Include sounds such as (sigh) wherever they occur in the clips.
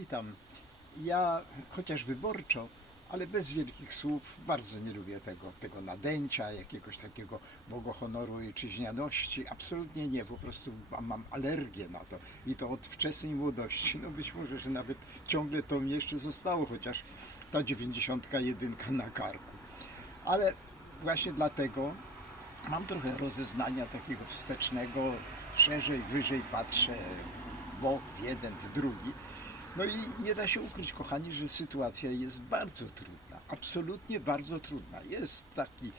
Witam. Ja chociaż wyborczo, ale bez wielkich słów, bardzo nie lubię tego, tego nadęcia, jakiegoś takiego bogohonoru ojczyźnianości. Absolutnie nie, po prostu mam alergię na to. I to od wczesnej młodości. No być może, że nawet ciągle to mi jeszcze zostało, chociaż ta 91 na karku. Ale właśnie dlatego mam trochę rozeznania takiego wstecznego, szerzej, wyżej patrzę w bok, w jeden, w drugi. No i nie da się ukryć, kochani, że sytuacja jest bardzo trudna, absolutnie bardzo trudna. Jest taki,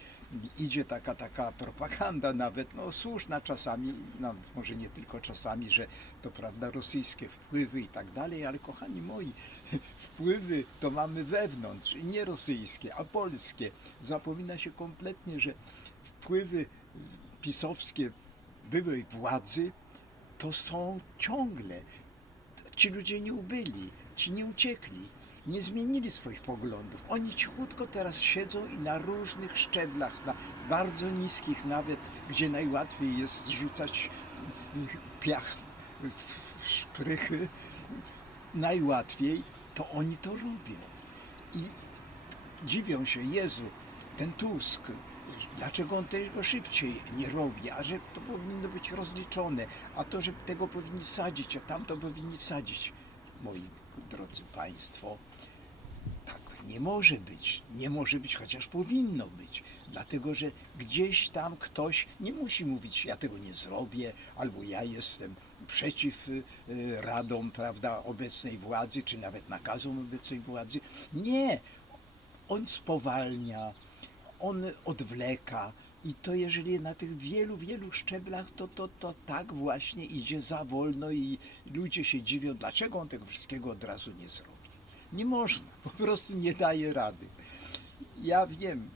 idzie taka, taka propaganda nawet, no słuszna czasami, no może nie tylko czasami, że to prawda, rosyjskie wpływy i tak dalej, ale kochani moi, (laughs) wpływy to mamy wewnątrz, nie rosyjskie, a polskie. Zapomina się kompletnie, że wpływy pisowskie byłej władzy to są ciągle. Ci ludzie nie ubyli, ci nie uciekli, nie zmienili swoich poglądów. Oni cichutko teraz siedzą i na różnych szczeblach, na bardzo niskich nawet, gdzie najłatwiej jest zrzucać piach w szprychy, najłatwiej, to oni to robią. I dziwią się, Jezu, ten Tusk, dlaczego on tego szybciej nie robi, a że to powinno być rozliczone, a to, że tego powinni wsadzić, a tamto powinni wsadzić. Moi drodzy Państwo, tak nie może być, nie może być, chociaż powinno być, dlatego że gdzieś tam ktoś nie musi mówić, ja tego nie zrobię, albo ja jestem przeciw y, radom, prawda, obecnej władzy, czy nawet nakazom obecnej władzy. Nie, on spowalnia, on odwleka. I to jeżeli na tych wielu, wielu szczeblach, to, to, to tak właśnie idzie za wolno i ludzie się dziwią, dlaczego on tego wszystkiego od razu nie zrobi. Nie można, po prostu nie daje rady. Ja wiem,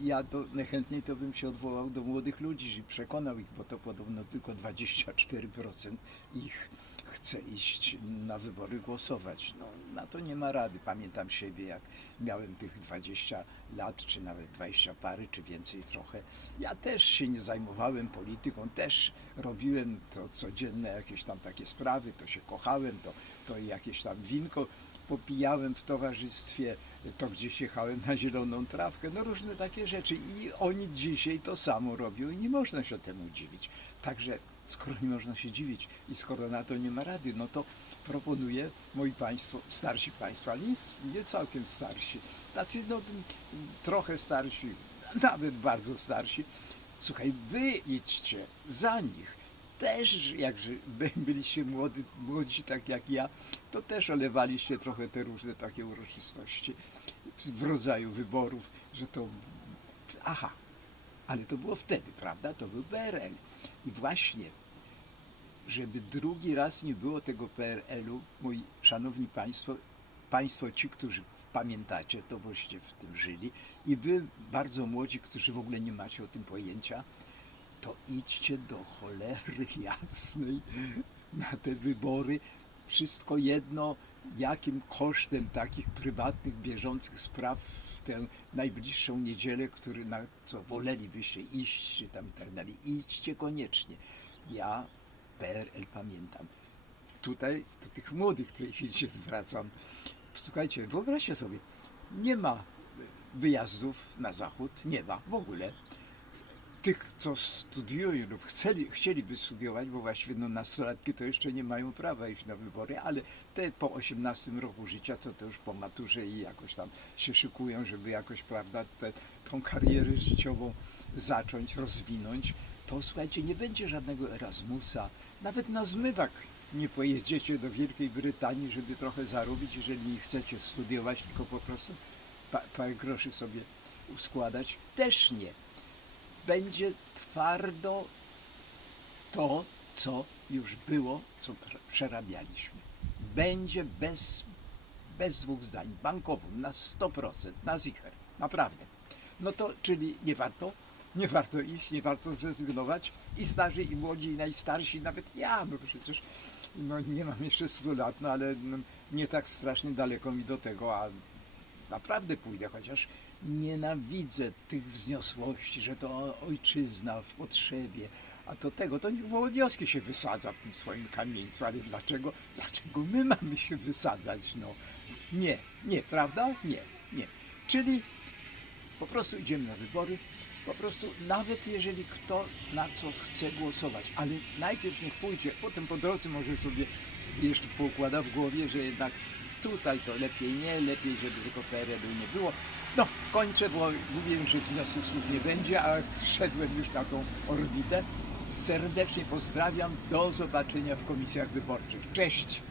ja to najchętniej to bym się odwołał do młodych ludzi i przekonał ich, bo to podobno tylko 24% ich chce iść na wybory głosować. No, na to nie ma rady. Pamiętam siebie, jak miałem tych 20 lat, czy nawet 20 pary, czy więcej trochę. Ja też się nie zajmowałem polityką, też robiłem to codzienne jakieś tam takie sprawy, to się kochałem, to, to jakieś tam winko popijałem w towarzystwie, to gdzieś jechałem na zieloną trawkę, no różne takie rzeczy. I oni dzisiaj to samo robią i nie można się temu dziwić. Także skoro nie można się dziwić i skoro na to nie ma rady, no to proponuję, moi państwo, starsi państwo, ale nie, nie całkiem starsi, tacy no trochę starsi, nawet bardzo starsi, słuchaj, wy idźcie za nich, też jakże by- (laughs) byliście młody, młodzi tak jak ja, to też olewaliście trochę te różne takie uroczystości w rodzaju wyborów, że to aha, ale to było wtedy, prawda? To był PRL. I właśnie, żeby drugi raz nie było tego PRL-u, moi szanowni państwo, państwo ci, którzy pamiętacie to, boście w tym żyli i wy bardzo młodzi, którzy w ogóle nie macie o tym pojęcia, to idźcie do cholery (laughs) jasnej na te wybory. Wszystko jedno, jakim kosztem takich prywatnych, bieżących spraw w tę najbliższą niedzielę, który, na co wolelibyście iść, czy tam i tak dalej. Idźcie koniecznie. Ja PRL pamiętam. Tutaj do tych młodych w tej chwili się zwracam. Słuchajcie, wyobraźcie sobie, nie ma wyjazdów na zachód, nie ma w ogóle tych, co studiują lub chcieli, chcieliby studiować, bo właściwie no, nastolatki to jeszcze nie mają prawa iść na wybory, ale te po 18 roku życia, to, to już po maturze i jakoś tam się szykują, żeby jakoś, prawda, te, tą karierę życiową zacząć, rozwinąć, to słuchajcie, nie będzie żadnego Erasmusa, nawet na zmywak nie pojedziecie do Wielkiej Brytanii, żeby trochę zarobić, jeżeli nie chcecie studiować, tylko po prostu pa, parę groszy sobie uskładać, też nie będzie twardo to, co już było, co prze- przerabialiśmy. Będzie bez, bez dwóch zdań, bankowym na 100%, na zicher, naprawdę. No to, czyli nie warto, nie warto iść, nie warto zrezygnować i starzy, i młodzi, i najstarsi, nawet ja, no przecież no, nie mam jeszcze 100 lat, no ale no, nie tak strasznie daleko mi do tego, a naprawdę pójdę, chociaż nienawidzę tych wzniosłości, że to ojczyzna w potrzebie, A do tego to niech się wysadza w tym swoim kamieńcu, ale dlaczego, dlaczego my mamy się wysadzać? No nie, nie, prawda? Nie, nie. Czyli po prostu idziemy na wybory, po prostu nawet jeżeli kto na co chce głosować, ale najpierw niech pójdzie, potem po drodze może sobie jeszcze poukłada w głowie, że jednak tutaj to lepiej nie, lepiej żeby tylko PRL-u nie było. No, kończę, bo mówiłem, że wzniosłych słów nie będzie, a wszedłem już na tą orbitę. Serdecznie pozdrawiam, do zobaczenia w komisjach wyborczych. Cześć!